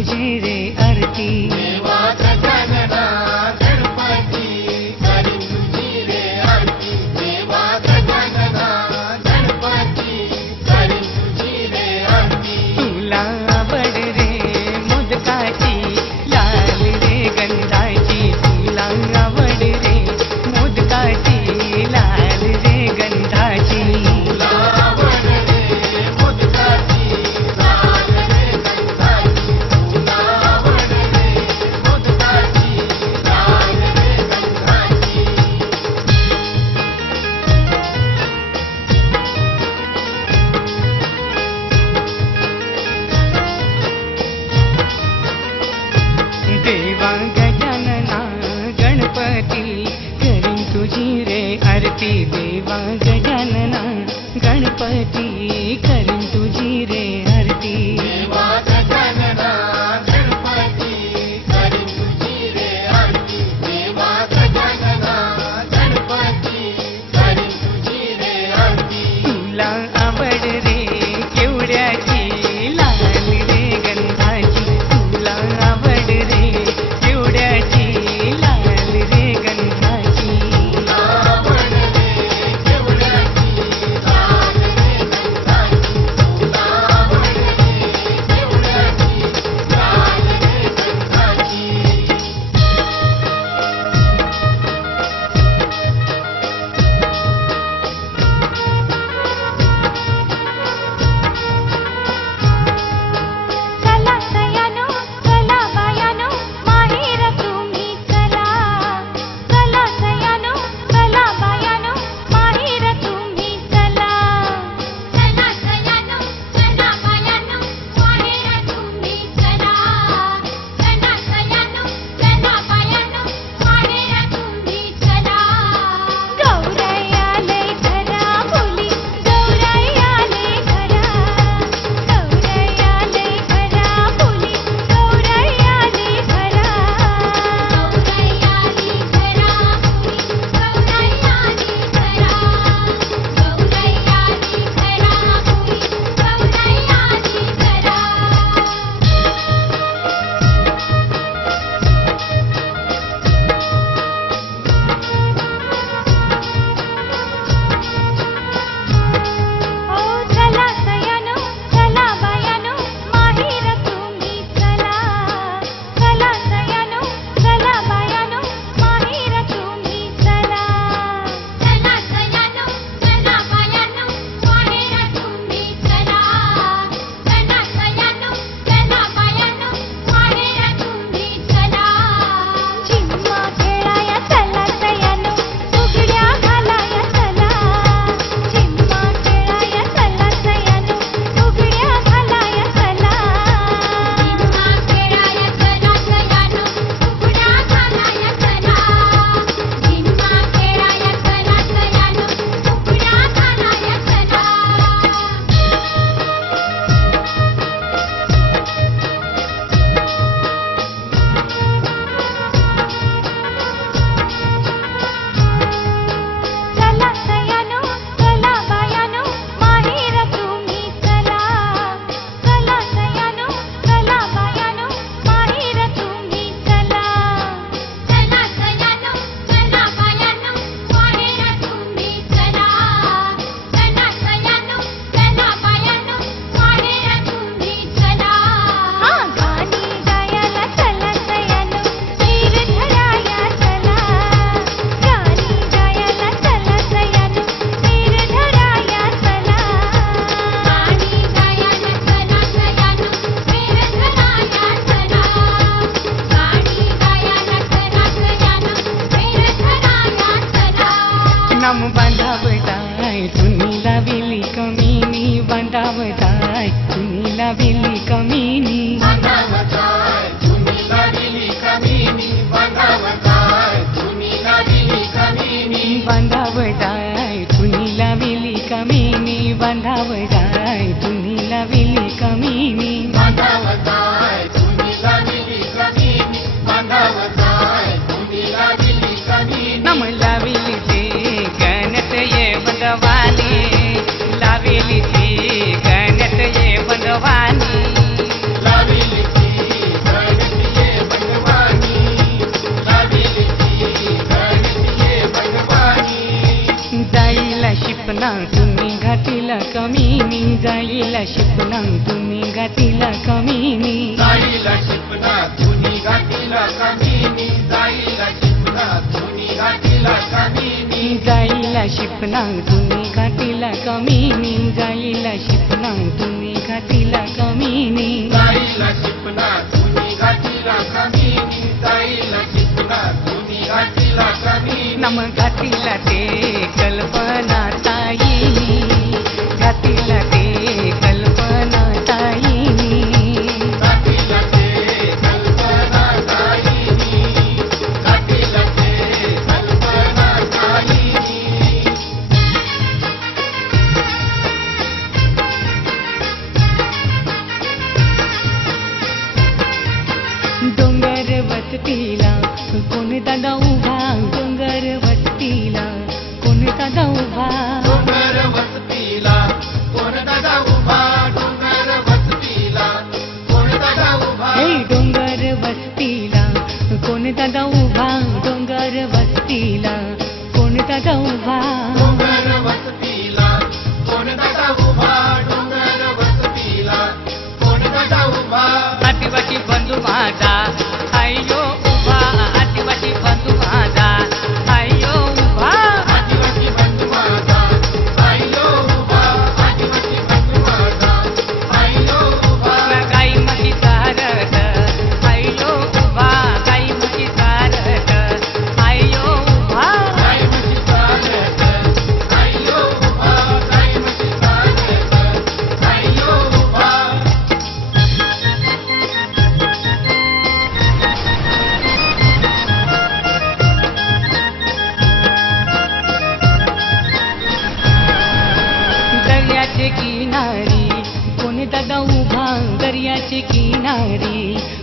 तुझी रे आरती Nilavili kamini bandavatai, nilavili kamini bandavatai. तुम्ही घाटीला कमी मी जाईला शिपना तुम्ही घाटीला कमी मी. जाईला शिपना तुम्ही घाटीला कमी मी जाईला शिपना तुम्ही घाटीला कमी मी. तुम्ही घाटीला कमी मी जाईला शिपना तुम्ही घाटीला कमी मी. जाईला शिपना तुम्ही घाटीला कमी मी जाईला शिपना तुम्ही घाटीला कमी नम घाटीला ते कल्पना कोणता दादा उभा डोंगर वस्तीला? कोणता दादा उभा किनारी